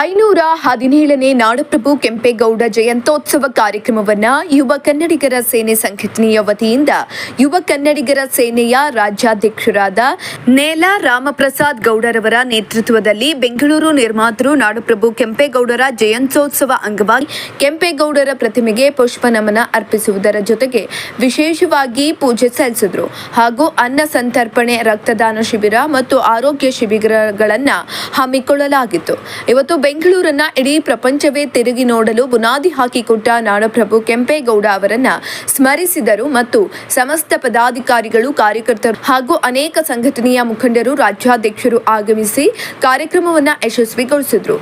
517ನೇ ನಾಡಪ್ರಭು ಕೆಂಪೇಗೌಡ ಜಯಂತ್ಯೋತ್ಸವ ಕಾರ್ಯಕ್ರಮವನ್ನ ಯುವ ಕನ್ನಡಿಗರ ಸೇನೆ ಸಂಘಟನೆಯ ವತಿಯಿಂದ ಯುವ ಕನ್ನಡಿಗರ ಸೇನೆಯ ರಾಜ್ಯಾಧ್ಯಕ್ಷರಾದ ನೇಲ ರಾಮಪ್ರಸಾದ್ ಗೌಡರವರ ನೇತೃತ್ವದಲ್ಲಿ ಬೆಂಗಳೂರು ನಿರ್ಮಾತೃ ನಾಡಪ್ರಭು ಕೆಂಪೇಗೌಡರ ಜಯಂತ್ಯೋತ್ಸವ ಅಂಗವಾಗಿ ಕೆಂಪೇಗೌಡರ ಪ್ರತಿಮೆಗೆ ಪುಷ್ಪ ನಮನ ಅರ್ಪಿಸುವುದರ ಜೊತೆಗೆ ವಿಶೇಷವಾಗಿ ಪೂಜೆ ಸಲ್ಲಿಸಿದರು ಹಾಗೂ ಅನ್ನ ಸಂತರ್ಪಣೆ, ರಕ್ತದಾನ ಶಿಬಿರ ಮತ್ತು ಆರೋಗ್ಯ ಶಿಬಿರಗಳನ್ನು ಹಮ್ಮಿಕೊಳ್ಳಲಾಗಿತ್ತು. ಇವತ್ತು ಬೆಂಗಳೂರನ್ನ ಇಡೀ ಪ್ರಪಂಚವೇ ತಿರುಗಿ ನೋಡಲು ಬುನಾದಿ ಹಾಕಿಕೊಟ್ಟ ನಾಡಪ್ರಭು ಕೆಂಪೇಗೌಡ ಅವರನ್ನ ಸ್ಮರಿಸಿದರು ಮತ್ತು ಸಮಸ್ತ ಪದಾಧಿಕಾರಿಗಳು, ಕಾರ್ಯಕರ್ತರು ಹಾಗೂ ಅನೇಕ ಸಂಘಟನೆಯ ಮುಖಂಡರು, ರಾಜ್ಯಾಧ್ಯಕ್ಷರು ಆಗಮಿಸಿ ಕಾರ್ಯಕ್ರಮವನ್ನು ಯಶಸ್ವಿಗೊಳಿಸಿದರು.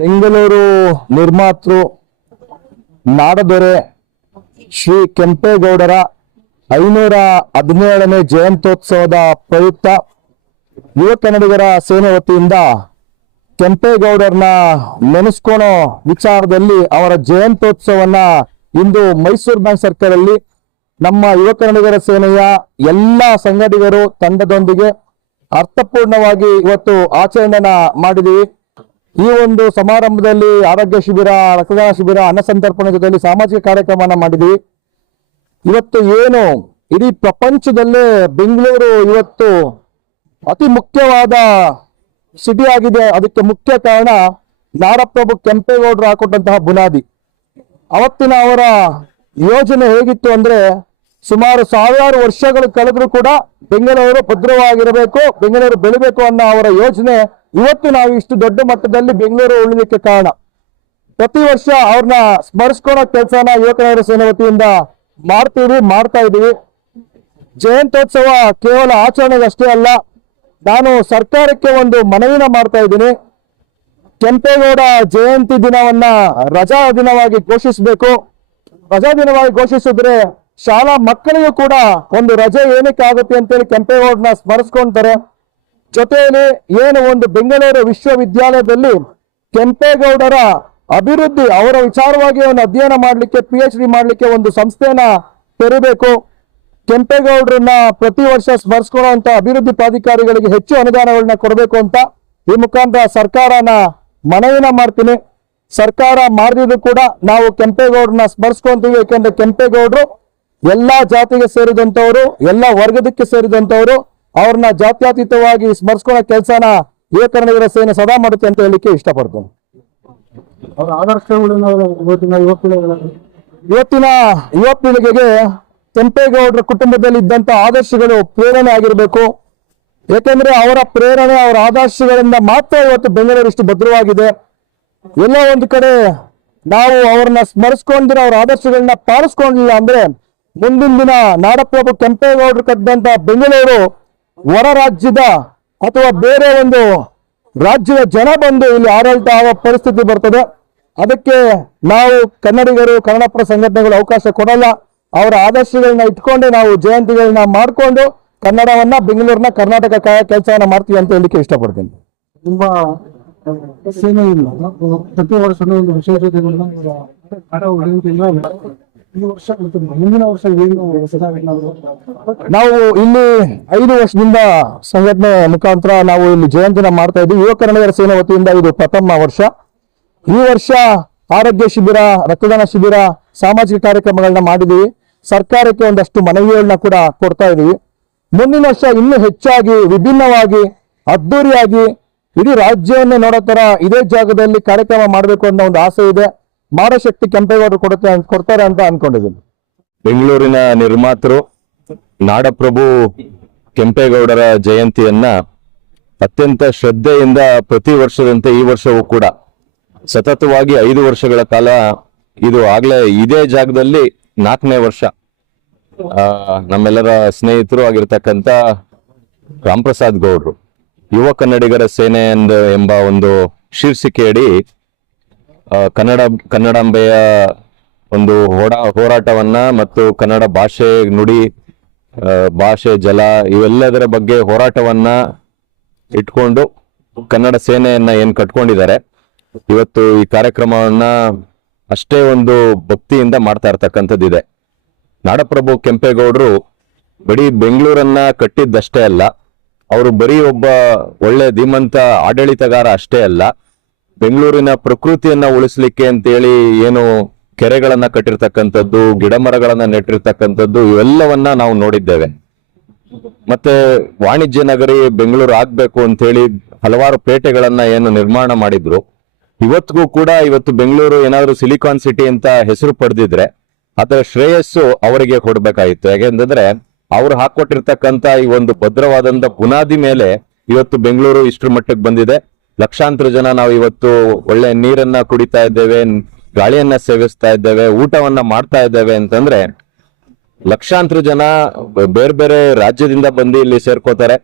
ಬೆಂಗಳೂರು ನಿರ್ಮಾತೃ ನಾಡದೊರೆ ಶ್ರೀ ಕೆಂಪೇಗೌಡರ 517ನೇ ಜಯಂತ್ಯೋತ್ಸವದ ಪ್ರಯುಕ್ತ ಯುವ ಕನ್ನಡಿಗರ ಸೇನೆ ವತಿಯಿಂದ ಕೆಂಪೇಗೌಡರನ್ನ ನೆನೆಸ್ಕೊಳ್ಳೋ ವಿಚಾರದಲ್ಲಿ ಅವರ ಜಯಂತ್ಯೋತ್ಸವನ್ನ ಇಂದು ಮೈಸೂರು ಬ್ಯಾಂಕ್ ಸರ್ಕಲ್ ಅಲ್ಲಿ ನಮ್ಮ ಯುವ ಕನ್ನಡಿಗರ ಸೇನೆಯ ಎಲ್ಲ ಸಂಘಟಕರು ತಂಡದೊಂದಿಗೆ ಅರ್ಥಪೂರ್ಣವಾಗಿ ಇವತ್ತು ಆಚರಣೆನ ಮಾಡಿದೀವಿ. ಈ ಒಂದು ಸಮಾರಂಭದಲ್ಲಿ ಆರೋಗ್ಯ ಶಿಬಿರ, ರಕ್ತದಾನ ಶಿಬಿರ, ಅನ್ನ ಸಂತರ್ಪಣೆ ಜೊತೆಯಲ್ಲಿ ಸಾಮಾಜಿಕ ಕಾರ್ಯಕ್ರಮನ ಮಾಡಿದ್ವಿ. ಇವತ್ತು ಏನು ಇಡೀ ಪ್ರಪಂಚದಲ್ಲೇ ಬೆಂಗಳೂರು ಇವತ್ತು ಅತಿ ಮುಖ್ಯವಾದ ಸಿಟಿ ಆಗಿದೆ. ಅದಕ್ಕೆ ಮುಖ್ಯ ಕಾರಣ ನಾಡಪ್ರಭು ಕೆಂಪೇಗೌಡರು ಹಾಕೊಟ್ಟಂತಹ ಬುನಾದಿ. ಅವತ್ತಿನ ಅವರ ಯೋಜನೆ ಹೇಗಿತ್ತು ಅಂದ್ರೆ, ಸುಮಾರು 1000 ವರ್ಷಗಳು ಕಳೆದ್ರೂ ಕೂಡ ಬೆಂಗಳೂರು ಭದ್ರವಾಗಿರಬೇಕು, ಬೆಂಗಳೂರು ಬೆಳಿಬೇಕು ಅನ್ನೋ ಅವರ ಯೋಜನೆ ಇವತ್ತು ನಾವು ಇಷ್ಟು ದೊಡ್ಡ ಮಟ್ಟದಲ್ಲಿ ಬೆಂಗಳೂರು ಉಳಿಲಿಕ್ಕೆ ಕಾರಣ. ಪ್ರತಿ ವರ್ಷ ಅವ್ರನ್ನ ಸ್ಮರಿಸ್ಕೊಳ್ಳೋ ಕೆಲಸನ ಯುವಕರ ಸೇನೆ ವತಿಯಿಂದ ಮಾಡ್ತಾ ಇದೀವಿ. ಜಯಂತ್ಯೋತ್ಸವ ಕೇವಲ ಆಚರಣೆಗಷ್ಟೇ ಅಲ್ಲ, ನಾನು ಸರ್ಕಾರಕ್ಕೆ ಒಂದು ಮನವಿನ ಮಾಡ್ತಾ ಇದ್ದೀನಿ. ಕೆಂಪೇಗೌಡ ಜಯಂತಿ ದಿನವನ್ನ ರಜಾ ದಿನವಾಗಿ ಘೋಷಿಸಬೇಕು. ರಜಾ ದಿನವಾಗಿ ಘೋಷಿಸಿದ್ರೆ ಶಾಲಾ ಮಕ್ಕಳಿಗೂ ಕೂಡ ಒಂದು ರಜೆ ಏನಕ್ಕೆ ಆಗುತ್ತೆ ಅಂತೇಳಿ ಕೆಂಪೇಗೌಡನ ಸ್ಮರಿಸ್ಕೊಂತಾರೆ. ಜೊತೆಯಲ್ಲಿ ಏನು ಒಂದು ಬೆಂಗಳೂರು ವಿಶ್ವವಿದ್ಯಾಲಯದಲ್ಲಿ ಕೆಂಪೇಗೌಡರ ಅಭಿವೃದ್ಧಿ, ಅವರ ವಿಚಾರವಾಗಿ ಒಂದು ಅಧ್ಯಯನ ಮಾಡಲಿಕ್ಕೆ, PhD ಮಾಡಲಿಕ್ಕೆ ಒಂದು ಸಂಸ್ಥೆಯನ್ನ ತೆರಬೇಕು. ಕೆಂಪೇಗೌಡರನ್ನ ಪ್ರತಿ ವರ್ಷ ಸ್ಮರಿಸ್ಕೊಳ್ಳುವಂತ ಅಭಿವೃದ್ಧಿ ಪ್ರಾಧಿಕಾರಿಗಳಿಗೆ ಹೆಚ್ಚು ಅನುದಾನಗಳನ್ನ ಕೊಡಬೇಕು ಅಂತ ಈ ಮುಖಾಂತರ ಸರ್ಕಾರನ ಮನವಿನ ಮಾಡ್ತೀನಿ. ಸರ್ಕಾರ ಮಾಡಿದ್ರು ಕೂಡ ನಾವು ಕೆಂಪೇಗೌಡರನ್ನ ಸ್ಮರಿಸ್ಕೊಂತೀವಿ. ಯಾಕೆಂದ್ರೆ ಕೆಂಪೇಗೌಡರು ಎಲ್ಲಾ ಜಾತಿಗೆ ಸೇರಿದಂತವರು, ಎಲ್ಲ ವರ್ಗದಕ್ಕೆ ಸೇರಿದಂತವರು. ಅವ್ರನ್ನ ಜಾತ್ಯತೀತವಾಗಿ ಸ್ಮರಿಸ್ಕೊಳ್ಳೋ ಕೆಲಸನ ಯುವ ಕನ್ನಡಿಗರ ಸೇನೆ ಸದಾ ಮಾಡುತ್ತೆ ಅಂತ ಹೇಳಲಿಕ್ಕೆ ಇಷ್ಟಪಡ್ತೇನೆ. ಅವರ ಆದರ್ಶಗಳನ್ನು ಇವತ್ತಿನ ಯುವ ಪೀಳಿಗೆಗೆ ಕೆಂಪೇಗೌಡರ ಕುಟುಂಬದಲ್ಲಿ ಇದ್ದಂತ ಆದರ್ಶಗಳು ಪ್ರೇರಣೆ ಆಗಿರಬೇಕು. ಯಾಕಂದ್ರೆ ಅವರ ಪ್ರೇರಣೆ, ಅವರ ಆದರ್ಶಗಳಿಂದ ಮಾತ್ರ ಇವತ್ತು ಬೆಂಗಳೂರು ಇಷ್ಟು ಭದ್ರವಾಗಿದೆ. ಎಲ್ಲೋ ಒಂದು ಕಡೆ ನಾವು ಅವ್ರನ್ನ ಸ್ಮರಿಸ್ಕೊಂಡಿರೋ ಅವರ ಆದರ್ಶಗಳನ್ನ ಪಾಲಿಸ್ಕೊಂಡಿಲ್ಲ ಅಂದ್ರೆ ಮುಂದಿನ ದಿನ ನಾಡಪ್ರಭು ಕೆಂಪೇಗೌಡರು ಕಟ್ಟಿದಂತ ಬೆಂಗಳೂರು ಹೊರ ರಾಜ್ಯದ ಅಥವಾ ಬೇರೆ ಒಂದು ರಾಜ್ಯದ ಜನ ಬಂದು ಇಲ್ಲಿ ಆಡಳಿತ ಆಗೋ ಪರಿಸ್ಥಿತಿ ಬರ್ತದೆ. ಅದಕ್ಕೆ ನಾವು ಕನ್ನಡಿಗರು, ಕನ್ನಡಪರ ಸಂಘಟನೆಗಳು ಅವಕಾಶ ಕೊಡಲ್ಲ. ಅವರ ಆದರ್ಶಗಳನ್ನ ಇಟ್ಕೊಂಡೆ ನಾವು ಜಯಂತಿಗಳನ್ನ ಮಾಡ್ಕೊಂಡು ಕನ್ನಡವನ್ನ, ಬೆಂಗಳೂರನ್ನ, ಕರ್ನಾಟಕ ಕಾಯ ಕೆಲಸವನ್ನ ಮಾಡ್ತೀವಿ ಅಂತ ಹೇಳಲಿಕ್ಕೆ ಇಷ್ಟಪಡ್ತೀನಿ. ತುಂಬಾ ಸೇನೆಯಿಂದ ಪ್ರತಿ ವರ್ಷ ಒಂದು ವಿಶೇಷ ಈ ವರ್ಷ ಮುಂದಿನ ವರ್ಷ ನಾವು ಇಲ್ಲಿ 5 ವರ್ಷದಿಂದ ಸಂಘಟನೆ ಮುಖಾಂತರ ನಾವು ಇಲ್ಲಿ ಜಯಂತಿನ ಮಾಡ್ತಾ ಇದ್ದೀವಿ. ಯುವ ಕನ್ನಡಿಗರ ಸೇನೆ ವತಿಯಿಂದ ಇದು ಪ್ರಥಮ ವರ್ಷ. ಈ ವರ್ಷ ಆರೋಗ್ಯ ಶಿಬಿರ, ರಕ್ತದಾನ ಶಿಬಿರ, ಸಾಮಾಜಿಕ ಕಾರ್ಯಕ್ರಮಗಳನ್ನ ಮಾಡಿದೀವಿ. ಸರ್ಕಾರಕ್ಕೆ ಒಂದಷ್ಟು ಮನವಿಗಳನ್ನ ಕೂಡ ಕೊಡ್ತಾ ಇದೀವಿ. ಮುಂದಿನ ವರ್ಷ ಇನ್ನೂ ಹೆಚ್ಚಾಗಿ, ವಿಭಿನ್ನವಾಗಿ, ಅದ್ದೂರಿಯಾಗಿ ಇಡೀ ರಾಜ್ಯವನ್ನೇ ನೋಡೋ ತರ ಇದೇ ಜಾಗದಲ್ಲಿ ಕಾರ್ಯಕ್ರಮ ಮಾಡಬೇಕು ಅನ್ನೋ ಒಂದು ಆಸೆ ಇದೆ. ಮಾಡೋ ಶಕ್ತಿ ಕೆಂಪೇಗೌಡರು ಕೊಡ್ತಾರೆ ಅಂತ ಅನ್ಕೊಂಡಿದ್ದೀನಿ. ಬೆಂಗಳೂರಿನ ನಿರ್ಮಾತೃ ನಾಡಪ್ರಭು ಕೆಂಪೇಗೌಡರ ಜಯಂತಿಯನ್ನ ಅತ್ಯಂತ ಶ್ರದ್ಧೆಯಿಂದ ಪ್ರತಿ ವರ್ಷದಂತೆ ಈ ವರ್ಷವೂ ಕೂಡ ಸತತವಾಗಿ 5 ವರ್ಷಗಳ ಕಾಲ ಇದು ಆಗ್ಲೇ ಇದೇ ಜಾಗದಲ್ಲಿ 4ನೇ ವರ್ಷ ನಮ್ಮೆಲ್ಲರ ಸ್ನೇಹಿತರು ಆಗಿರ್ತಕ್ಕಂಥ ರಾಮಪ್ರಸಾದ್ ಗೌಡ್ರು ಯುವ ಕನ್ನಡಿಗರ ಸೇನೆ ಎಂಬ ಒಂದು ಶೀರ್ಷಿಕೆಯಡಿ ಕನ್ನಡಾಂಬೆಯ ಒಂದು ಹೋರಾಟವನ್ನ ಮತ್ತು ಕನ್ನಡ ಭಾಷೆ ನುಡಿ ಭಾಷೆ ಜಲ ಇವೆಲ್ಲದರ ಬಗ್ಗೆ ಹೋರಾಟವನ್ನ ಇಟ್ಕೊಂಡು ಕನ್ನಡ ಸೇನೆಯನ್ನ ಏನ್ ಕಟ್ಕೊಂಡಿದ್ದಾರೆ ಇವತ್ತು ಈ ಕಾರ್ಯಕ್ರಮವನ್ನ ಅಷ್ಟೇ ಒಂದು ಭಕ್ತಿಯಿಂದ ಮಾಡ್ತಾ ಇರ್ತಕ್ಕಂಥದ್ದಿದೆ. ನಾಡಪ್ರಭು ಕೆಂಪೇಗೌಡರು ಬರೀ ಬೆಂಗಳೂರನ್ನ ಕಟ್ಟಿದ್ದಷ್ಟೇ ಅಲ್ಲ, ಅವರು ಬರೀ ಒಬ್ಬ ಒಳ್ಳೆ ಧೀಮಂತ ಆಡಳಿತಗಾರ ಅಷ್ಟೇ ಅಲ್ಲ, ಬೆಂಗಳೂರಿನ ಪ್ರಕೃತಿಯನ್ನ ಉಳಿಸ್ಲಿಕ್ಕೆ ಅಂತೇಳಿ ಏನು ಕೆರೆಗಳನ್ನ ಕಟ್ಟಿರ್ತಕ್ಕಂಥದ್ದು, ಗಿಡ ಮರಗಳನ್ನ ನೆಟ್ಟಿರ್ತಕ್ಕಂಥದ್ದು ಇವೆಲ್ಲವನ್ನ ನಾವು ನೋಡಿದ್ದೇವೆ. ಮತ್ತೆ ವಾಣಿಜ್ಯ ನಗರಿ ಬೆಂಗಳೂರು ಆಗ್ಬೇಕು ಅಂತ ಹೇಳಿ ಹಲವಾರು ಪೇಟೆಗಳನ್ನ ಏನು ನಿರ್ಮಾಣ ಮಾಡಿದ್ರು. ಇವತ್ತಿಗೂ ಕೂಡ ಇವತ್ತು ಬೆಂಗಳೂರು ಏನಾದ್ರು ಸಿಲಿಕಾನ್ ಸಿಟಿ ಅಂತ ಹೆಸರು ಪಡೆದಿದ್ರೆ ಅದರ ಶ್ರೇಯಸ್ಸು ಅವರಿಗೆ ಕೊಡ್ಬೇಕಾಗಿತ್ತು. ಯಾಕೆಂತಂದ್ರೆ ಅವ್ರು ಹಾಕೊಟ್ಟಿರ್ತಕ್ಕಂತ ಈ ಒಂದು ಭದ್ರವಾದಂತ ಬುನಾದಿ ಮೇಲೆ ಇವತ್ತು ಬೆಂಗಳೂರು ಇಷ್ಟರ ಮಟ್ಟಕ್ಕೆ ಬಂದಿದೆ. ಲಕ್ಷಾಂತರ ಜನ ನಾವು ಇವತ್ತು ಒಳ್ಳೆ ನೀರನ್ನ ಕುಡಿತಾ ಇದ್ದೇವೆ, ಗಾಳಿಯನ್ನ ಸೇವಿಸ್ತಾ ಇದ್ದೇವೆ, ಊಟವನ್ನ ಮಾಡ್ತಾ ಇದ್ದೇವೆ ಅಂತಂದ್ರೆ ಲಕ್ಷಾಂತರ ಜನ ಬೇರೆ ಬೇರೆ ರಾಜ್ಯದಿಂದ ಬಂದು ಇಲ್ಲಿ ಸೇರ್ಕೋತಾರೆ.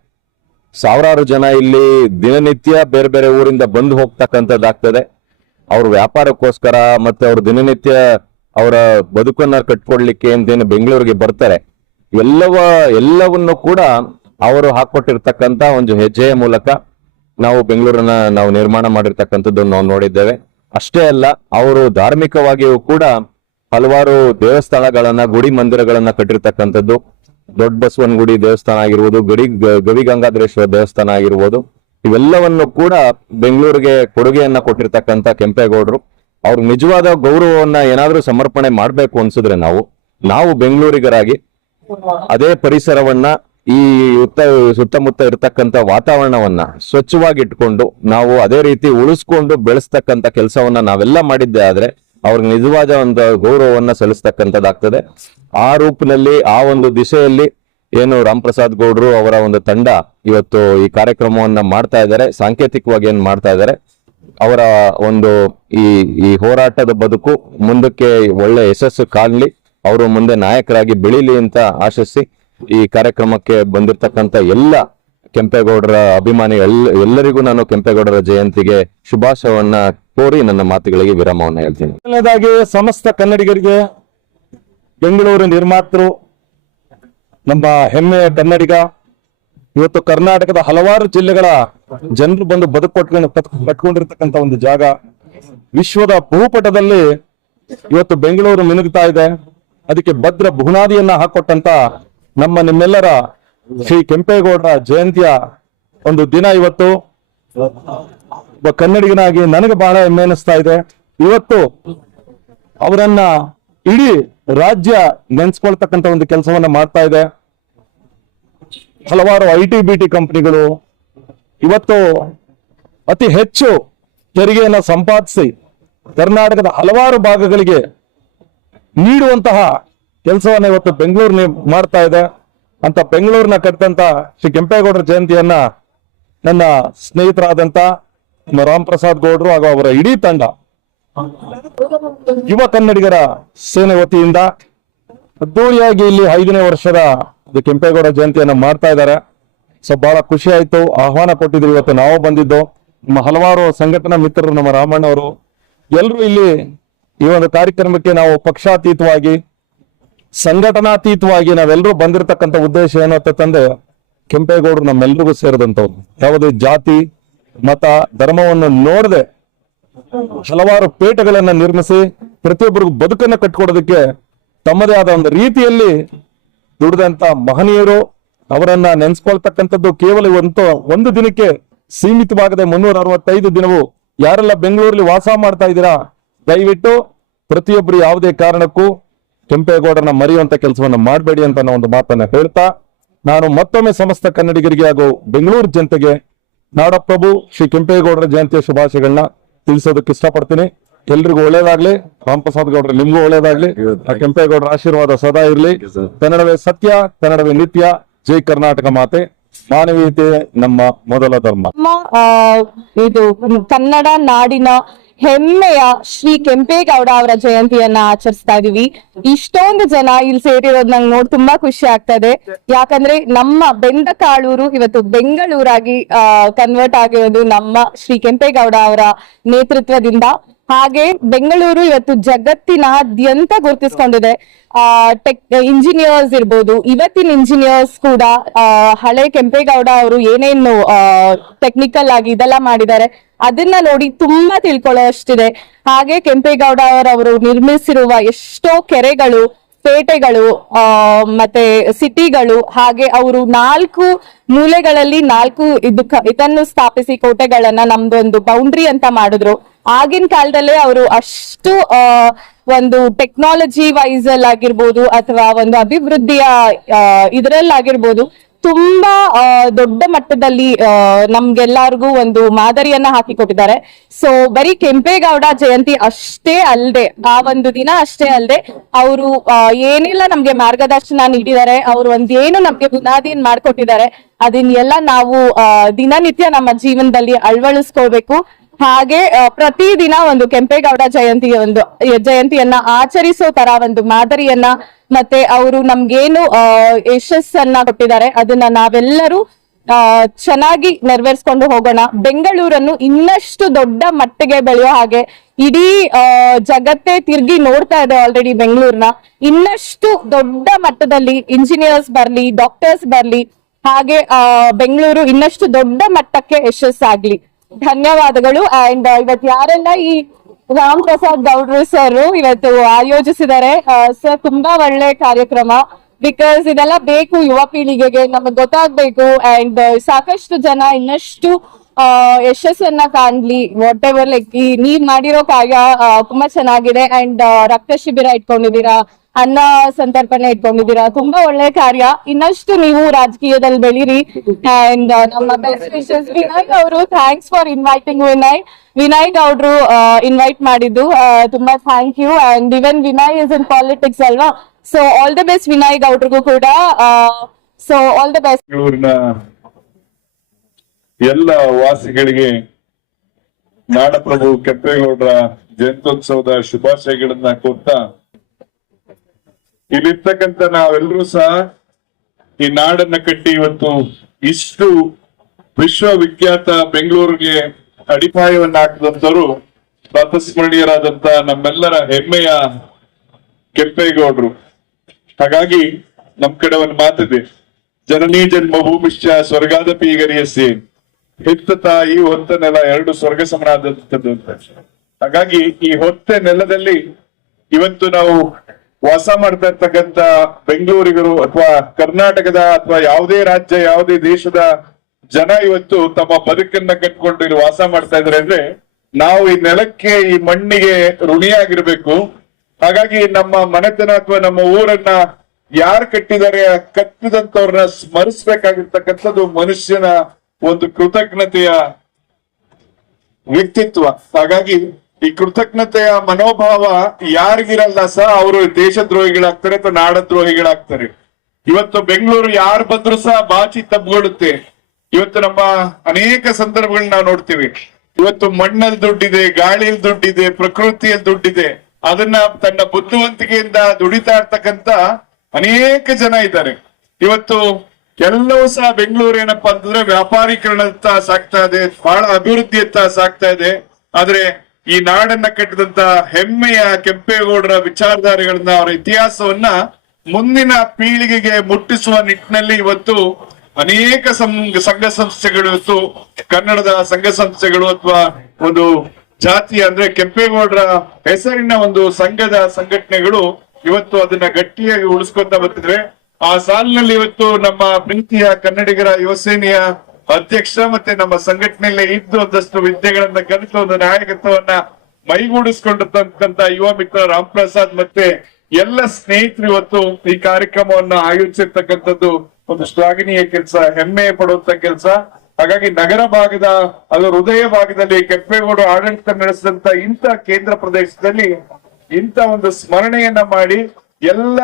ಸಾವಿರಾರು ಜನ ಇಲ್ಲಿ ದಿನನಿತ್ಯ ಬೇರೆ ಬೇರೆ ಊರಿಂದ ಬಂದು ಹೋಗ್ತಕ್ಕಂಥದ್ದಾಗ್ತದೆ. ಅವ್ರ ವ್ಯಾಪಾರಕ್ಕೋಸ್ಕರ ಮತ್ತೆ ಅವ್ರ ದಿನನಿತ್ಯ ಅವರ ಬದುಕನ್ನ ಕಟ್ಕೊಡ್ಲಿಕ್ಕೆ ಅಂತೇನು ಬೆಂಗಳೂರಿಗೆ ಬರ್ತಾರೆ. ಎಲ್ಲವನ್ನು ಕೂಡ ಅವರು ಹಾಕೊಟ್ಟಿರ್ತಕ್ಕಂಥ ಒಂದು ಹೆಜ್ಜೆಯ ಮೂಲಕ ನಾವು ಬೆಂಗಳೂರನ್ನ ನಾವು ನಿರ್ಮಾಣ ಮಾಡಿರ್ತಕ್ಕಂಥದ್ದು ನಾವು ನೋಡಿದ್ದೇವೆ. ಅಷ್ಟೇ ಅಲ್ಲ, ಅವರು ಧಾರ್ಮಿಕವಾಗಿಯೂ ಕೂಡ ಹಲವಾರು ದೇವಸ್ಥಾನಗಳನ್ನ ಗುಡಿ ಮಂದಿರಗಳನ್ನ ಕಟ್ಟಿರ್ತಕ್ಕಂಥದ್ದು. ದೊಡ್ಡ ಬಸವನ ಗುಡಿ ದೇವಸ್ಥಾನ ಆಗಿರ್ಬೋದು, ಗವಿಗಂಗಾಧರೇಶ್ವರ ದೇವಸ್ಥಾನ ಆಗಿರ್ಬೋದು, ಇವೆಲ್ಲವನ್ನು ಕೂಡ ಬೆಂಗಳೂರಿಗೆ ಕೊಡುಗೆಯನ್ನ ಕೊಟ್ಟಿರ್ತಕ್ಕಂಥ ಕೆಂಪೇಗೌಡರು. ಅವ್ರ ನಿಜವಾದ ಗೌರವವನ್ನ ಏನಾದ್ರೂ ಸಮರ್ಪಣೆ ಮಾಡ್ಬೇಕು ಅನ್ಸಿದ್ರೆ ನಾವು ಬೆಂಗಳೂರಿಗರಾಗಿ ಅದೇ ಪರಿಸರವನ್ನ ಈ ಸುತ್ತಮುತ್ತ ಇರ್ತಕ್ಕಂಥ ವಾತಾವರಣವನ್ನ ಸ್ವಚ್ಛವಾಗಿ ಇಟ್ಕೊಂಡು ನಾವು ಅದೇ ರೀತಿ ಉಳಿಸ್ಕೊಂಡು ಬೆಳೆಸ್ತಕ್ಕಂಥ ಕೆಲಸವನ್ನ ನಾವೆಲ್ಲ ಮಾಡಿದ್ದೆ ಆದ್ರೆ ಅವ್ರಿಗೆ ನಿಜವಾದ ಒಂದು ಗೌರವವನ್ನ ಸಲ್ಲಿಸ್ತಕ್ಕಂಥದ್ದಾಗ್ತದೆ. ಆ ರೂಪದಲ್ಲಿ ಆ ಒಂದು ದಿಶೆಯಲ್ಲಿ ಏನು ರಾಮಪ್ರಸಾದ್ ಗೌಡ್ರು ಅವರ ಒಂದು ತಂಡ ಇವತ್ತು ಈ ಕಾರ್ಯಕ್ರಮವನ್ನ ಮಾಡ್ತಾ ಇದ್ದಾರೆ, ಸಾಂಕೇತಿಕವಾಗಿ ಏನ್ ಮಾಡ್ತಾ ಇದ್ದಾರೆ. ಅವರ ಒಂದು ಈ ಹೋರಾಟದ ಬದುಕು ಮುಂದಕ್ಕೆ ಒಳ್ಳೆ ಯಶಸ್ಸು ಕಾಣಲಿ, ಅವರು ಮುಂದೆ ನಾಯಕರಾಗಿ ಬೆಳೀಲಿ ಅಂತ ಆಶಿಸಿ ಈ ಕಾರ್ಯಕ್ರಮಕ್ಕೆ ಬಂದಿರತಕ್ಕಂತ ಎಲ್ಲ ಕೆಂಪೇಗೌಡರ ಅಭಿಮಾನಿ ಎಲ್ಲರಿಗೂ ನಾನು ಕೆಂಪೇಗೌಡರ ಜಯಂತಿಗೆ ಶುಭಾಶಯವನ್ನ ಕೋರಿ ನನ್ನ ಮಾತುಗಳಿಗೆ ವಿರಾಮವನ್ನು ಹೇಳ್ತೀನಿ. ಮೊದಲನೇದಾಗಿ ಸಮಸ್ತ ಕನ್ನಡಿಗರಿಗೆ, ಬೆಂಗಳೂರು ನಿರ್ಮಾತೃ, ನಮ್ಮ ಹೆಮ್ಮೆಯ ಕನ್ನಡಿಗ, ಇವತ್ತು ಕರ್ನಾಟಕದ ಹಲವಾರು ಜಿಲ್ಲೆಗಳ ಜನರು ಬಂದು ಕಟ್ಕೊಂಡಿರ್ತಕ್ಕಂಥ ಒಂದು ಜಾಗ, ವಿಶ್ವದ ಭೂಪಟದಲ್ಲಿ ಇವತ್ತು ಬೆಂಗಳೂರು ಮಿನುಗ್ತಾ ಇದೆ. ಅದಕ್ಕೆ ಭದ್ರ ಬುನಾದಿಯನ್ನ ಹಾಕೊಟ್ಟಂತ ನಿಮ್ಮೆಲ್ಲರ ಶ್ರೀ ಕೆಂಪೇಗೌಡರ ಜಯಂತಿಯ ಒಂದು ದಿನ ಇವತ್ತು. ಒಬ್ಬ ಕನ್ನಡಿಗನಾಗಿ ನನಗೆ ಬಹಳ ಹೆಮ್ಮೆ ಅನಿಸ್ತಾ ಇದೆ. ಇವತ್ತು ಅವರನ್ನ ಇಡೀ ರಾಜ್ಯ ನೆನ್ಸ್ಕೊಳ್ತಕ್ಕಂಥ ಒಂದು ಕೆಲಸವನ್ನ ಮಾಡ್ತಾ ಇದೆ. ಹಲವಾರು IT-BT ಕಂಪನಿಗಳು ಇವತ್ತು ಅತಿ ಹೆಚ್ಚು ತೆರಿಗೆಯನ್ನ ಸಂಪಾದಿಸಿ ಕರ್ನಾಟಕದ ಹಲವಾರು ಭಾಗಗಳಿಗೆ ನೀಡುವಂತಹ ಕೆಲಸವನ್ನ ಇವತ್ತು ಬೆಂಗಳೂರು ಮಾಡ್ತಾ ಇದೆ. ಅಂತ ಬೆಂಗಳೂರಿನ ಕಟ್ಟಂತ ಶ್ರೀ ಕೆಂಪೇಗೌಡರ ಜಯಂತಿಯನ್ನ ನನ್ನ ಸ್ನೇಹಿತರಾದಂತ ರಾಮಪ್ರಸಾದ್ ಗೌಡ್ರು ಹಾಗೂ ಅವರ ಇಡೀ ತಂಡ ಯುವ ಕನ್ನಡಿಗರ ಸೇನೆ ವತಿಯಿಂದ ಅದ್ದೂರಿಯಾಗಿ ಇಲ್ಲಿ 5ನೇ ವರ್ಷದ ಕೆಂಪೇಗೌಡ ಜಯಂತಿಯನ್ನ ಮಾಡ್ತಾ ಇದ್ದಾರೆ. ಸೊ ಬಹಳ ಖುಷಿ ಆಯ್ತು. ಆಹ್ವಾನ ಕೊಟ್ಟಿದ್ರು, ಇವತ್ತು ನಾವು ಬಂದಿದ್ದು. ನಮ್ಮ ಹಲವಾರು ಸಂಘಟನಾ ಮಿತ್ರರು, ನಮ್ಮ ರಾಮಣ್ಣ ಅವರು ಎಲ್ಲರೂ ಇಲ್ಲಿ ಈ ಒಂದು ಕಾರ್ಯಕ್ರಮಕ್ಕೆ ನಾವು ಪಕ್ಷಾತೀತವಾಗಿ ಸಂಘಟನಾತೀತವಾಗಿ ನಾವೆಲ್ಲರೂ ಬಂದಿರತಕ್ಕಂಥ ಉದ್ದೇಶ ಏನು ಅಂತಂದ್ರೆ ಕೆಂಪೇಗೌಡರು ನಮ್ಮೆಲ್ರಿಗೂ ಸೇರಿದಂಥವ್ರು. ಯಾವುದೇ ಜಾತಿ ಮತ ಧರ್ಮವನ್ನು ನೋಡದೆ ಹಲವಾರು ಪೇಟೆಗಳನ್ನ ನಿರ್ಮಿಸಿ ಪ್ರತಿಯೊಬ್ಬರಿಗೂ ಬದುಕನ್ನ ಕಟ್ಕೊಡೋದಕ್ಕೆ ತಮ್ಮದೇ ಆದ ಒಂದು ರೀತಿಯಲ್ಲಿ ದುಡಿದಂತ ಮಹನೀಯರು. ಅವರನ್ನ ನೆನ್ಸ್ಕೊಳ್ತಕ್ಕಂಥದ್ದು ಕೇವಲ ಒಂದು ದಿನಕ್ಕೆ ಸೀಮಿತವಾಗದೆ 365 ದಿನವೂ ಯಾರೆಲ್ಲ ಬೆಂಗಳೂರಲ್ಲಿ ವಾಸ ಮಾಡ್ತಾ ಇದ್ದೀರಾ, ದಯವಿಟ್ಟು ಪ್ರತಿಯೊಬ್ಬರು ಯಾವುದೇ ಕಾರಣಕ್ಕೂ ಕೆಂಪೇಗೌಡರನ್ನ ಮರೆಯುವಂತ ಕೆಲಸವನ್ನ ಮಾಡಬೇಡಿ ಅಂತ ನಾನು ಒಂದು ಮಾತನ್ನ ಹೇಳ್ತಾ, ನಾನು ಮತ್ತೊಮ್ಮೆ ಸಮಸ್ತ ಕನ್ನಡಿಗರಿಗೆ ಹಾಗೂ ಬೆಂಗಳೂರು ಜನತೆಗೆ ನಾಡಪ್ರಭು ಶ್ರೀ ಕೆಂಪೇಗೌಡರ ಜಯಂತಿಯ ಶುಭಾಶಯಗಳನ್ನ ತಿಳಿಸೋದಕ್ಕೆ ಇಷ್ಟಪಡ್ತೀನಿ. ಎಲ್ರಿಗೂ ಒಳ್ಳೇದಾಗ್ಲಿ. ರಾಮಪ್ರಸಾದ್ ಗೌಡ್ರ ನಿಮ್ಗೂ ಒಳ್ಳೇದಾಗ್ಲಿ. ಆ ಕೆಂಪೇಗೌಡರ ಆಶೀರ್ವಾದ ಸದಾ ಇರ್ಲಿ. ಕನ್ನಡವೇ ಸತ್ಯ, ಕನ್ನಡವೇ ನಿತ್ಯ. ಜೈ ಕರ್ನಾಟಕ ಮಾತೆ. ಮಾನವೀಯತೆ ನಮ್ಮ ಮೊದಲ ಧರ್ಮ. ಇದು ಕನ್ನಡ ನಾಡಿನ ಹೆಮ್ಮೆಯ ಶ್ರೀ ಕೆಂಪೇಗೌಡ ಅವರ ಜಯಂತಿಯನ್ನ ಆಚರಿಸ್ತಾ ಇದೀವಿ. ಇಷ್ಟೊಂದು ಜನ ಇಲ್ಲಿ ಸೇರಿರೋದು ನಂಗೆ ನೋಡಿ ತುಂಬಾ ಖುಷಿ ಆಗ್ತದೆ. ಯಾಕಂದ್ರೆ ನಮ್ಮ ಬೆಂದಕಾಳೂರು ಇವತ್ತು ಬೆಂಗಳೂರಾಗಿ ಕನ್ವರ್ಟ್ ಆಗಿರೋದು ನಮ್ಮ ಶ್ರೀ ಕೆಂಪೇಗೌಡ ಅವರ ನೇತೃತ್ವದಿಂದ. ಹಾಗೆ ಬೆಂಗಳೂರು ಇವತ್ತು ಜಗತ್ತಿನಾದ್ಯಂತ ಗುರುತಿಸ್ಕೊಂಡಿದೆ. ಇಂಜಿನಿಯರ್ಸ್ ಇರ್ಬೋದು, ಇವತ್ತಿನ ಇಂಜಿನಿಯರ್ಸ್ ಕೂಡ ಹಳೆ ಕೆಂಪೇಗೌಡ ಅವರು ಏನೇನು ಟೆಕ್ನಿಕಲ್ ಆಗಿ ಇದೆಲ್ಲ ಮಾಡಿದ್ದಾರೆ ಅದನ್ನ ನೋಡಿ ತುಂಬಾ ತಿಳ್ಕೊಳ್ಳೋ ಅಷ್ಟಿದೆ. ಹಾಗೆ ಕೆಂಪೇಗೌಡ ಅವರು ನಿರ್ಮಿಸಿರುವ ಎಷ್ಟೋ ಕೆರೆಗಳು, ಪೇಟೆಗಳು, ಮತ್ತೆ ಸಿಟಿಗಳು, ಹಾಗೆ ಅವರು 4 ಮೂಲೆಗಳಲ್ಲಿ 4 ಇದನ್ನು ಸ್ಥಾಪಿಸಿ ಕೋಟೆಗಳನ್ನ ನಮ್ದೊಂದು ಬೌಂಡ್ರಿ ಅಂತ ಮಾಡಿದ್ರು. ಆಗಿನ ಕಾಲದಲ್ಲೇ ಅವರು ಅಷ್ಟು ಒಂದು ಟೆಕ್ನಾಲಜಿ ವೈಸ್ ಅಲ್ಲಿ ಆಗಿರ್ಬೋದು ಅಥವಾ ಒಂದು ಅಭಿವೃದ್ಧಿಯ ಇದರಲ್ಲಾಗಿರ್ಬೋದು ತುಂಬಾ ದೊಡ್ಡ ಮಟ್ಟದಲ್ಲಿ ನಮ್ಗೆಲ್ಲರಿಗೂ ಒಂದು ಮಾದರಿಯನ್ನ ಹಾಕಿಕೊಟ್ಟಿದ್ದಾರೆ. ಸೊ ಬರೀ ಕೆಂಪೇಗೌಡ ಜಯಂತಿ ಅಷ್ಟೇ ಅಲ್ಲದೆ, ಆ ಒಂದು ದಿನ ಅಷ್ಟೇ ಅಲ್ಲದೆ ಅವರು ಏನೆಲ್ಲ ನಮ್ಗೆ ಮಾರ್ಗದರ್ಶನ ನೀಡಿದ್ದಾರೆ, ಅವರು ಒಂದೇನು ನಮ್ಗೆ ಬುನಾದಿಯನ್ನ ಮಾಡ್ಕೊಟ್ಟಿದ್ದಾರೆ, ಅದನ್ನೆಲ್ಲ ನಾವು ದಿನನಿತ್ಯ ನಮ್ಮ ಜೀವನದಲ್ಲಿ ಅಳವಡಿಸ್ಕೊಳ್ಬೇಕು. ಹಾಗೆ ಪ್ರತಿದಿನ ಒಂದು ಕೆಂಪೇಗೌಡ ಜಯಂತಿಯನ್ನ ಆಚರಿಸೋ ತರ ಒಂದು ಮಾದರಿಯನ್ನ ಮತ್ತೆ ಅವರು ನಮ್ಗೇನು ಯಶಸ್ಸನ್ನ ಕೊಟ್ಟಿದ್ದಾರೆ ಅದನ್ನ ನಾವೆಲ್ಲರೂ ಚೆನ್ನಾಗಿ ನೆರವೇರಿಸ್ಕೊಂಡು ಹೋಗೋಣ. ಬೆಂಗಳೂರನ್ನು ಇನ್ನಷ್ಟು ದೊಡ್ಡ ಮಟ್ಟಿಗೆ ಬೆಳೆಯೋ ಹಾಗೆ ಇಡೀ ಜಗತ್ತೇ ತಿರ್ಗಿ ನೋಡ್ತಾ ಇದೆ ಆಲ್ರೆಡಿ ಬೆಂಗಳೂರನ್ನ. ಇನ್ನಷ್ಟು ದೊಡ್ಡ ಮಟ್ಟದಲ್ಲಿ ಇಂಜಿನಿಯರ್ಸ್ ಬರ್ಲಿ, ಡಾಕ್ಟರ್ಸ್ ಬರ್ಲಿ, ಹಾಗೆ ಬೆಂಗಳೂರು ಇನ್ನಷ್ಟು ದೊಡ್ಡ ಮಟ್ಟಕ್ಕೆ ಯಶಸ್ಸಾಗ್ಲಿ. ಧನ್ಯವಾದಗಳು. ಅಂಡ್ ಇವತ್ತು ಯಾರೆಲ್ಲ ಈ ರಾಮ್ ಪ್ರಸಾದ್ ಗೌಡ್ರು ಸರ್ ಇವತ್ತು ಆಯೋಜಿಸಿದ್ದಾರೆ ಸರ್, ತುಂಬಾ ಒಳ್ಳೆ ಕಾರ್ಯಕ್ರಮ. ಬಿಕಾಸ್ ಇದೆಲ್ಲ ಬೇಕು ಯುವ ಪೀಳಿಗೆಗೆ, ನಮಗ್ ಗೊತ್ತಾಗ್ಬೇಕು. ಅಂಡ್ ಸಾಕಷ್ಟು ಜನ ಇನ್ನಷ್ಟು ಯಶಸ್ಸನ್ನ ಕಾಣ್ಲಿ. ವಾಟ್ ಎವರ್ ಲೈಕ್ ನೀವ್ ಮಾಡಿರೋ ಕಾರ್ಯ ತುಂಬಾ ಚೆನ್ನಾಗಿದೆ. ಅಂಡ್ ರಕ್ತ ಶಿಬಿರ ಇಟ್ಕೊಂಡಿದ್ದೀರಾ, ಅನ್ನ ಸಂತರ್ಪಣೆ ಇಟ್ಕೊಂಡಿದ್ದೀರಾ, ತುಂಬಾ ಒಳ್ಳೆ ಕಾರ್ಯ. ಇನ್ನಷ್ಟು ನೀವು ರಾಜಕೀಯದಲ್ಲಿ ಬೆಳೀರಿ. ಅಂಡ್ ನಮ್ಮ ಬೆಸ್ಟ್ ವಿಶಸ್ ವಿನಯ್ ಅವರು, ಥ್ಯಾಂಕ್ಸ್ ಫಾರ್ ಇನ್ವೈಟಿಂಗ್ ವಿನಯ್ ಗೌಡ್ರು ಇನ್ವೈಟ್ ಮಾಡಿದ್ದು ತುಂಬಾ thank you. And even Vinay is in politics ಅಲ್ವಾ, so all the best Vinay ಗೌಡ್ರಿಗೂ ಕೂಡ. So all the best. ಬೆಂಗಳೂರಿನ ಎಲ್ಲ ವಾಸಿಗಳಿಗೆ ನಾಡಪ್ರಭು ಕೆಂಪೇಗೌಡರ ಜಯಂತ್ಯೋತ್ಸವದ ಶುಭಾಶಯಗಳನ್ನ ಕೊಡ್ತಾ, ಇಲ್ಲಿರ್ತಕ್ಕಂಥ ನಾವೆಲ್ಲರೂ ಸಹ ಈ ನಾಡನ್ನ ಕಟ್ಟಿ ಇವತ್ತು ಇಷ್ಟು ವಿಶ್ವವಿಖ್ಯಾತ ಬೆಂಗಳೂರಿಗೆ ಅಡಿಪಾಯವನ್ನ ಹಾಕಿದಂತವರು ಪ್ರಾತಸ್ಮರಣೀಯರಾದಂತ ನಮ್ಮೆಲ್ಲರ ಹೆಮ್ಮೆಯ ಕೆಂಪೇಗೌಡರು. ಹಾಗಾಗಿ ನಮ್ ಕಡೆ ಒಂದು ಮಾತಿದೆ, ಜನನೀ ಜನ್ಮಭೂಮಿಶ್ಚ ಸ್ವರ್ಗಾದ ಪೀಗರಿಯಸಿ, ಹೆತ್ತ ತಾಯಿ ಹೊತ್ತ ನೆಲ 2 ಸ್ವರ್ಗ ಸಮನಾದಂಥದ್ದು ಅಂತ. ಹಾಗಾಗಿ ಈ ಹೊತ್ತ ನೆಲದಲ್ಲಿ ಇವತ್ತು ನಾವು ವಾಸ ಮಾಡ್ತಾ ಇರ್ತಕ್ಕಂಥ ಬೆಂಗಳೂರಿಗರು ಅಥವಾ ಕರ್ನಾಟಕದ ಅಥವಾ ಯಾವುದೇ ರಾಜ್ಯ, ಯಾವುದೇ ದೇಶದ ಜನ ಇವತ್ತು ತಮ್ಮ ಬದುಕನ್ನ ಕಟ್ಕೊಂಡು ಇಲ್ಲಿ ವಾಸ ಮಾಡ್ತಾ ಇದ್ದಾರೆ ಅಂದ್ರೆ ನಾವು ಈ ನೆಲಕ್ಕೆ, ಈ ಮಣ್ಣಿಗೆ ಋಣಿಯಾಗಿರ್ಬೇಕು. ಹಾಗಾಗಿ ನಮ್ಮ ಮನೆತನ ಅಥವಾ ನಮ್ಮ ಊರನ್ನ ಯಾರು ಕಟ್ಟಿದ್ದಾರೆ, ಕಟ್ಟಿದಂತವ್ರನ್ನ ಸ್ಮರಿಸ್ಬೇಕಾಗಿರ್ತಕ್ಕಂಥದ್ದು ಮನುಷ್ಯನ ಒಂದು ಕೃತಜ್ಞತೆಯ ವ್ಯಕ್ತಿತ್ವ. ಹಾಗಾಗಿ ಈ ಕೃತಜ್ಞತೆಯ ಮನೋಭಾವ ಯಾರಿಗಿರಲ್ಲ ಸಹ ಅವರು ದೇಶದ್ರೋಹಿಗಳಾಗ್ತಾರೆ ಅಥವಾ ನಾಡದ್ರೋಹಿಗಳಾಗ್ತಾರೆ. ಇವತ್ತು ಬೆಂಗಳೂರು ಯಾರು ಬಂದ್ರು ಸಹ ಬಾಚಿ ತಬ್ಗೊಳುತ್ತೆ. ಇವತ್ತು ನಮ್ಮ ಅನೇಕ ಸಂದರ್ಭಗಳನ್ನ ನಾವು ನೋಡ್ತೀವಿ. ಇವತ್ತು ಮಣ್ಣಲ್ಲಿ ದುಡ್ಡಿದೆ, ಗಾಳಿಯಲ್ಲಿ ದುಡ್ಡಿದೆ, ಪ್ರಕೃತಿಯಲ್ಲಿ ದುಡ್ಡಿದೆ. ಅದನ್ನ ತನ್ನ ಬುದ್ಧಿವಂತಿಕೆಯಿಂದ ದುಡಿತಾ ಇರ್ತಕ್ಕಂತ ಅನೇಕ ಜನ ಇದ್ದಾರೆ. ಇವತ್ತು ಎಲ್ಲವೂ ಸಹ ಬೆಂಗಳೂರು ಏನಪ್ಪಾ ಅಂತಂದ್ರೆ ವ್ಯಾಪಾರೀಕರಣದತ್ತ ಸಾಗ್ತಾ ಇದೆ, ಬಹಳ ಅಭಿವೃದ್ಧಿಯತ್ತ ಸಾಗ್ತಾ ಇದೆ. ಆದ್ರೆ ಈ ನಾಡನ್ನ ಕಟ್ಟಿದಂತ ಹೆಮ್ಮೆಯ ಕೆಂಪೇಗೌಡರ ವಿಚಾರಧಾರೆಗಳನ್ನ, ಅವರ ಇತಿಹಾಸವನ್ನ ಮುಂದಿನ ಪೀಳಿಗೆಗೆ ಮುಟ್ಟಿಸುವ ನಿಟ್ಟಿನಲ್ಲಿ ಇವತ್ತು ಅನೇಕ ಸಂಘ ಸಂಸ್ಥೆಗಳು, ಇವತ್ತು ಕನ್ನಡದ ಸಂಘ ಸಂಸ್ಥೆಗಳು ಅಥವಾ ಒಂದು ಜಾತಿ ಅಂದ್ರೆ ಕೆಂಪೇಗೌಡರ ಹೆಸರಿನ ಒಂದು ಸಂಘದ ಸಂಘಟನೆಗಳು ಇವತ್ತು ಅದನ್ನ ಗಟ್ಟಿಯಾಗಿ ಉಳಿಸ್ಕೊಂತ ಬರ್ತಿದ್ರೆ, ಆ ಸಾಲಿನಲ್ಲಿ ಇವತ್ತು ನಮ್ಮ ಪ್ರೀತಿಯ ಕನ್ನಡಿಗರ ಯುವ ಸೇನೆಯ ಅಧ್ಯಕ್ಷ ಮತ್ತೆ ನಮ್ಮ ಸಂಘಟನೆಯಲ್ಲೇ ಇದ್ದು ಒಂದಷ್ಟು ವಿದ್ಯೆಗಳನ್ನ ಕಲಿತು ಒಂದು ನಾಯಕತ್ವವನ್ನ ಮೈಗೂಡಿಸ್ಕೊಂಡಿರ್ತಕ್ಕಂಥ ಯುವ ಮಿತ್ರ ರಾಮ್ ಪ್ರಸಾದ್ ಮತ್ತೆ ಎಲ್ಲ ಸ್ನೇಹಿತರು ಇವತ್ತು ಈ ಕಾರ್ಯಕ್ರಮವನ್ನ ಆಯೋಜಿಸಿರ್ತಕ್ಕಂಥದ್ದು ಒಂದು ಶ್ಲಾಘನೀಯ ಕೆಲಸ, ಹೆಮ್ಮೆ ಪಡುವಂತ ಕೆಲಸ. ಹಾಗಾಗಿ ನಗರ ಭಾಗದ ಅದು ಹೃದಯ ಭಾಗದಲ್ಲಿ ಕೆಂಪೇಗೌಡ ಆಡಳಿತ ನಡೆಸಿದಂತ ಇಂಥ ಕೇಂದ್ರ ಪ್ರದೇಶದಲ್ಲಿ ಇಂಥ ಒಂದು ಸ್ಮರಣೆಯನ್ನ ಮಾಡಿ ಎಲ್ಲ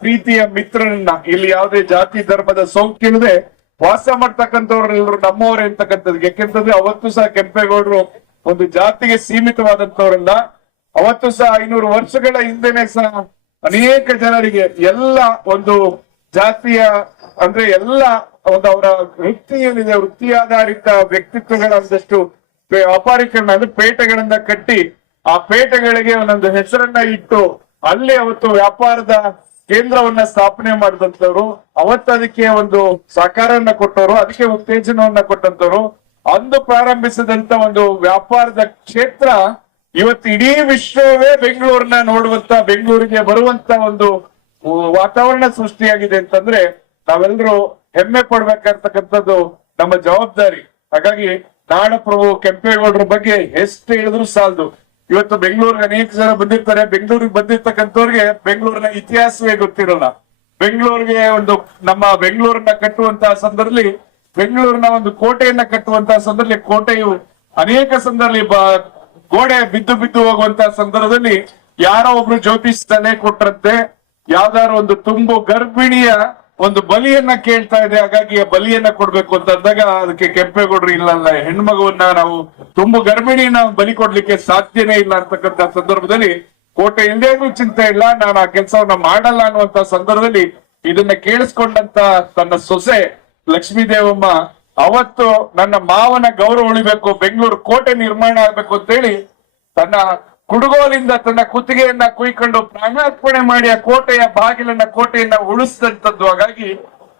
ಪ್ರೀತಿಯ ಮಿತ್ರರನ್ನ ಇಲ್ಲಿ ಯಾವುದೇ ಜಾತಿ ಧರ್ಮದ ಸೋಂಕಿಲ್ಲದೆ ವಾಸ ಮಾಡ್ತಕ್ಕಂಥವ್ರೆಲ್ಲರೂ ನಮ್ಮವರೇ ಅಂತಕ್ಕಂಥದ್ದು. ಯಾಕೆಂತಂದ್ರೆ ಅವತ್ತು ಸಹ ಕೆಂಪೇಗೌಡರು ಒಂದು ಜಾತಿಗೆ ಸೀಮಿತವಾದಂತವ್ರಲ್ಲ. ಅವತ್ತು ಸಹ 500 ವರ್ಷಗಳ ಹಿಂದೆನೆ ಸಹ ಅನೇಕ ಜನರಿಗೆ ಎಲ್ಲ ಒಂದು ಜಾತಿಯ ಅಂದ್ರೆ ಎಲ್ಲ ಒಂದು ಅವರ ವೃತ್ತಿ ಏನಿದೆ ವೃತ್ತಿ ಆಧಾರಿತ ವ್ಯಕ್ತಿತ್ವಗಳ ಒಂದಷ್ಟು ವ್ಯಾಪಾರೀಕರಣ ಅಂದ್ರೆ ಪೇಟೆಗಳನ್ನ ಕಟ್ಟಿ ಆ ಪೇಟೆಗಳಿಗೆ ಒಂದೊಂದು ಹೆಸರನ್ನ ಇಟ್ಟು ಅಲ್ಲಿ ಅವತ್ತು ವ್ಯಾಪಾರದ ಕೇಂದ್ರವನ್ನ ಸ್ಥಾಪನೆ ಮಾಡಿದಂತವ್ರು. ಅವತ್ತು ಅದಕ್ಕೆ ಒಂದು ಸಹಕಾರವನ್ನ ಕೊಟ್ಟವರು, ಅದಕ್ಕೆ ಉತ್ತೇಜನವನ್ನ ಕೊಟ್ಟಂತವ್ರು. ಅಂದು ಪ್ರಾರಂಭಿಸಿದಂತ ಒಂದು ವ್ಯಾಪಾರದ ಕ್ಷೇತ್ರ ಇವತ್ತು ಇಡೀ ವಿಶ್ವವೇ ಬೆಂಗಳೂರನ್ನ ನೋಡುವಂತ, ಬೆಂಗಳೂರಿಗೆ ಬರುವಂತ ಒಂದು ವಾತಾವರಣ ಸೃಷ್ಟಿಯಾಗಿದೆ ಅಂತಂದ್ರೆ ನಾವೆಲ್ಲರೂ ಹೆಮ್ಮೆ ಪಡ್ಬೇಕಂತಕ್ಕಂಥದ್ದು ನಮ್ಮ ಜವಾಬ್ದಾರಿ. ಹಾಗಾಗಿ ನಾಡಪ್ರಭು ಕೆಂಪೇಗೌಡರ ಬಗ್ಗೆ ಎಷ್ಟು ಹೇಳಿದ್ರು ಸಾಲದು. ಇವತ್ತು ಬೆಂಗಳೂರಿಗೆ ಅನೇಕ ಜನ ಬಂದಿರ್ತಾರೆ. ಬೆಂಗಳೂರಿಗೆ ಬಂದಿರ್ತಕ್ಕಂಥವ್ರಿಗೆ ಬೆಂಗಳೂರಿನ ಇತಿಹಾಸವೇ ಗೊತ್ತಿರಲ್ಲ. ಬೆಂಗಳೂರಿಗೆ ಒಂದು ನಮ್ಮ ಬೆಂಗಳೂರನ್ನ ಕಟ್ಟುವಂತಹ ಸಂದರ್ಭದಲ್ಲಿ, ಬೆಂಗಳೂರಿನ ಒಂದು ಕೋಟೆಯನ್ನ ಕಟ್ಟುವಂತಹ ಸಂದರ್ಭದಲ್ಲಿ ಕೋಟೆಯು ಅನೇಕ ಸಂದರ್ಭದಲ್ಲಿ ಗೋಡೆ ಬಿದ್ದು ಬಿದ್ದು ಹೋಗುವಂತಹ ಸಂದರ್ಭದಲ್ಲಿ ಯಾರೋ ಒಬ್ರು ಜ್ಯೋತಿಷ್ ತಲೆ ಕೊಟ್ರಂತೆ, ಯಾವ್ದಾರು ಒಂದು ತುಂಬು ಗರ್ಭಿಣಿಯ ಒಂದು ಬಲಿಯನ್ನ ಕೇಳ್ತಾ ಇದೆ, ಹಾಗಾಗಿ ಆ ಬಲಿಯನ್ನ ಕೊಡ್ಬೇಕು ಅಂತ ಅಂದಾಗ ಅದಕ್ಕೆ ಕೆಂಪೇಗೌಡರು ಇಲ್ಲಲ್ಲ, ಹೆಣ್ಮಗುವನ್ನ ನಾವು ತುಂಬು ಗರ್ಭಿಣಿಯನ್ನ ಬಲಿ ಕೊಡ್ಲಿಕ್ಕೆ ಸಾಧ್ಯನೇ ಇಲ್ಲ ಅಂತಕ್ಕಂಥ ಸಂದರ್ಭದಲ್ಲಿ ಕೋಟೆ ಇಲ್ಲದೇನು ಚಿಂತೆ ಇಲ್ಲ, ನಾನು ಆ ಕೆಲಸವನ್ನ ಮಾಡಲ್ಲ ಅನ್ನುವಂತ ಸಂದರ್ಭದಲ್ಲಿ ಇದನ್ನ ಕೇಳಿಸ್ಕೊಂಡಂತ ತನ್ನ ಸೊಸೆ ಲಕ್ಷ್ಮೀದೇವಮ್ಮ ಅವತ್ತು ನನ್ನ ಮಾವನ ಗೌರವ ಉಳಿಬೇಕು, ಬೆಂಗಳೂರು ಕೋಟೆ ನಿರ್ಮಾಣ ಆಗ್ಬೇಕು ಅಂತ ಹೇಳಿ ತನ್ನ ಕುಡುಗೋಲಿಂದ ತನ್ನ ಕುತ್ತಿಗೆಯನ್ನ ಕುಯ್ಕೊಂಡು ಪ್ರಾಣಾರ್ಪಣೆ ಮಾಡಿ ಆ ಕೋಟೆಯ ಬಾಗಿಲನ್ನ ಕೋಟೆಯನ್ನ ಉಳಿಸಿದಂತದ್ದು. ಹಾಗಾಗಿ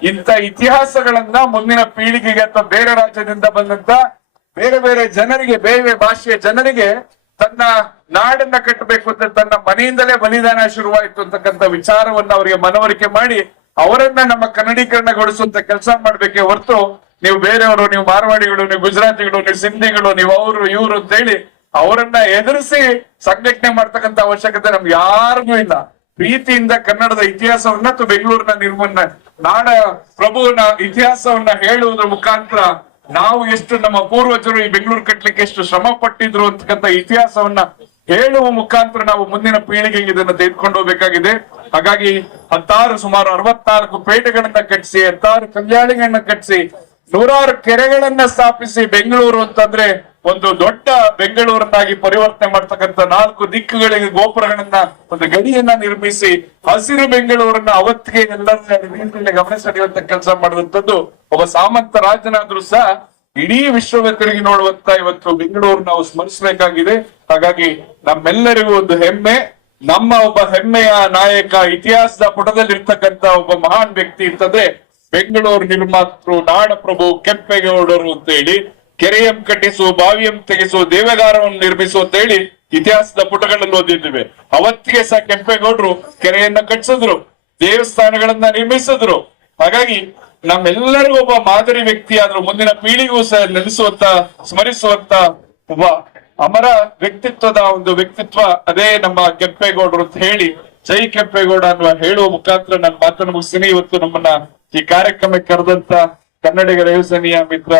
ಇಂಥ ಇತಿಹಾಸಗಳನ್ನ ಮುಂದಿನ ಪೀಳಿಗೆಗೆ ಅಥವಾ ಬೇರೆ ರಾಜ್ಯದಿಂದ ಬಂದಂತ ಬೇರೆ ಬೇರೆ ಜನರಿಗೆ, ಬೇರೆ ಭಾಷೆಯ ಜನರಿಗೆ ತನ್ನ ನಾಡನ್ನ ಕಟ್ಟಬೇಕು ಅಂತ ತನ್ನ ಮನೆಯಿಂದಲೇ ಬಲಿದಾನ ಶುರುವಾಯಿತು ಅಂತಕ್ಕಂಥ ವಿಚಾರವನ್ನ ಅವರಿಗೆ ಮನವರಿಕೆ ಮಾಡಿ ಅವರನ್ನ ನಮ್ಮ ಕನ್ನಡೀಕರಣಗೊಳಿಸುವಂತ ಕೆಲಸ ಮಾಡ್ಬೇಕೆ ಹೊರತು ನೀವು ಬೇರೆಯವರು, ನೀವು ಮಾರವಾಡಿಗಳು, ನೀವು ಗುಜರಾತಿಗಳು, ನೀವು ಸಿಂಧಿಗಳು, ನೀವು ಅವರು ಇವರು ಅಂತ ಹೇಳಿ ಅವರನ್ನ ಎದುರಿಸಿ ಸಂಘಟನೆ ಮಾಡ್ತಕ್ಕಂಥ ಅವಶ್ಯಕತೆ ನಮ್ಗೆ ಯಾರಿಗೂ ಇಲ್ಲ. ಪ್ರೀತಿಯಿಂದ ಕನ್ನಡದ ಇತಿಹಾಸವನ್ನ ಅಥವಾ ಬೆಂಗಳೂರಿನ ನಿರ್ಮಾಣ ನಾಡ ಪ್ರಭುವಿನ ಇತಿಹಾಸವನ್ನ ಹೇಳುವುದರ ಮುಖಾಂತರ ನಾವು ಎಷ್ಟು ನಮ್ಮ ಪೂರ್ವಜರು ಈ ಬೆಂಗಳೂರು ಕಟ್ಟಲಿಕ್ಕೆ ಎಷ್ಟು ಶ್ರಮ ಪಟ್ಟಿದ್ರು ಅಂತಕ್ಕಂಥ ಇತಿಹಾಸವನ್ನ ಹೇಳುವ ಮುಖಾಂತರ ನಾವು ಮುಂದಿನ ಪೀಳಿಗೆಗೆ ಇದನ್ನ ತೆಗೆದುಕೊಂಡು ಹೋಗ್ಬೇಕಾಗಿದೆ. ಹಾಗಾಗಿ ಸುಮಾರು 64 ಪೇಟೆಗಳನ್ನ ಕಟ್ಟಿಸಿ, 16 ಕಲ್ಯಾಣಿಗಳನ್ನ ಕಟ್ಟಿಸಿ, 100 ಕೆರೆಗಳನ್ನ ಸ್ಥಾಪಿಸಿ ಬೆಂಗಳೂರು ಅಂತಂದ್ರೆ ಒಂದು ದೊಡ್ಡ ಬೆಂಗಳೂರನ್ನಾಗಿ ಪರಿವರ್ತನೆ ಮಾಡ್ತಕ್ಕಂಥ 4 ದಿಕ್ಕುಗಳಿಗೆ ಗೋಪುರಗಳನ್ನ ಒಂದು ಗಡಿಯನ್ನ ನಿರ್ಮಿಸಿ ಹಸಿರು ಬೆಂಗಳೂರನ್ನ ಅವತ್ತಿಗೆ ಎಲ್ಲರ ಗಮನ ಸೆಳೆಯುವಂತ ಕೆಲಸ ಮಾಡಿದಂಥದ್ದು ಒಬ್ಬ ಸಾಮಂತ ರಾಜನಾದ್ರೂ ಸಹ ಇಡೀ ವಿಶ್ವವೇ ತಿರುಗಿ ನೋಡುವಂತ ಇವತ್ತು ಬೆಂಗಳೂರು ನಾವು ಸ್ಮರಿಸಬೇಕಾಗಿದೆ. ಹಾಗಾಗಿ ನಮ್ಮೆಲ್ಲರಿಗೂ ಒಂದು ಹೆಮ್ಮೆ, ನಮ್ಮ ಒಬ್ಬ ಹೆಮ್ಮೆಯ ನಾಯಕ, ಇತಿಹಾಸದ ಪುಟದಲ್ಲಿರ್ತಕ್ಕಂಥ ಒಬ್ಬ ಮಹಾನ್ ವ್ಯಕ್ತಿ ಅಂತಂದ್ರೆ ಬೆಂಗಳೂರು ನಿರ್ಮಾತೃ ನಾಡಪ್ರಭು ಕೆಂಪೇಗೌಡರು ಅಂತ ಹೇಳಿ. ಕೆರೆಯಂ ಕಟ್ಟಿಸು, ಬಾವಿಯಂ ತೆಗೆಸು, ದೇವಗಾರವನ್ನು ನಿರ್ಮಿಸು ಅಂತ ಹೇಳಿ ಇತಿಹಾಸದ ಪುಟಗಳಲ್ಲಿ ಓದಿದ್ದೇವೆ. ಅವತ್ತಿಗೆ ಸಹ ಕೆಂಪೇಗೌಡರು ಕೆರೆಯನ್ನ ಕಟ್ಟಿಸಿದ್ರು, ದೇವಸ್ಥಾನಗಳನ್ನ ನಿರ್ಮಿಸಿದ್ರು. ಹಾಗಾಗಿ ನಮ್ಮೆಲ್ಲರಿಗೂ ಒಬ್ಬ ಮಾದರಿ ವ್ಯಕ್ತಿ ಆದ್ರೂ ಮುಂದಿನ ಪೀಳಿಗೂ ಸಹ ನೆಲೆಸುವಂತ, ಸ್ಮರಿಸುವಂತ ಒಬ್ಬ ಅಮರ ವ್ಯಕ್ತಿತ್ವದ ಒಂದು ವ್ಯಕ್ತಿತ್ವ ಅದೇ ನಮ್ಮ ಕೆಂಪೇಗೌಡರು ಅಂತ ಹೇಳಿ ಜೈ ಕೆಂಪೇಗೌಡ ಅನ್ನುವ ಹೇಳುವ ಮುಖಾಂತರ ನನ್ನ ಮಾತನ್ನು ಮುಗಿಸ್ತೀನಿ. ಇವತ್ತು ನಮ್ಮನ್ನ ಈ ಕಾರ್ಯಕ್ರಮಕ್ಕೆ ಕರೆದಂತ ಕನ್ನಡಿಗರ ಯೋಜನೆಯ ಮಿತ್ರ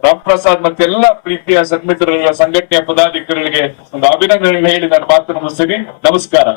ರಾಮ್ ಪ್ರಸಾದ್ ಮತ್ತೆಲ್ಲ ಪ್ರೀತಿಯ ಸನ್ಮಿತ್ರರ ಸಂಘಟನೆಯ ಪದಾಧಿಕಾರಿಗಳಿಗೆ ಒಂದು ಅಭಿನಂದನೆ ಹೇಳಿ ನನ್ನ ಮಾತನ್ನು ಮುಗಿಸ್ತೀನಿ. ನಮಸ್ಕಾರ.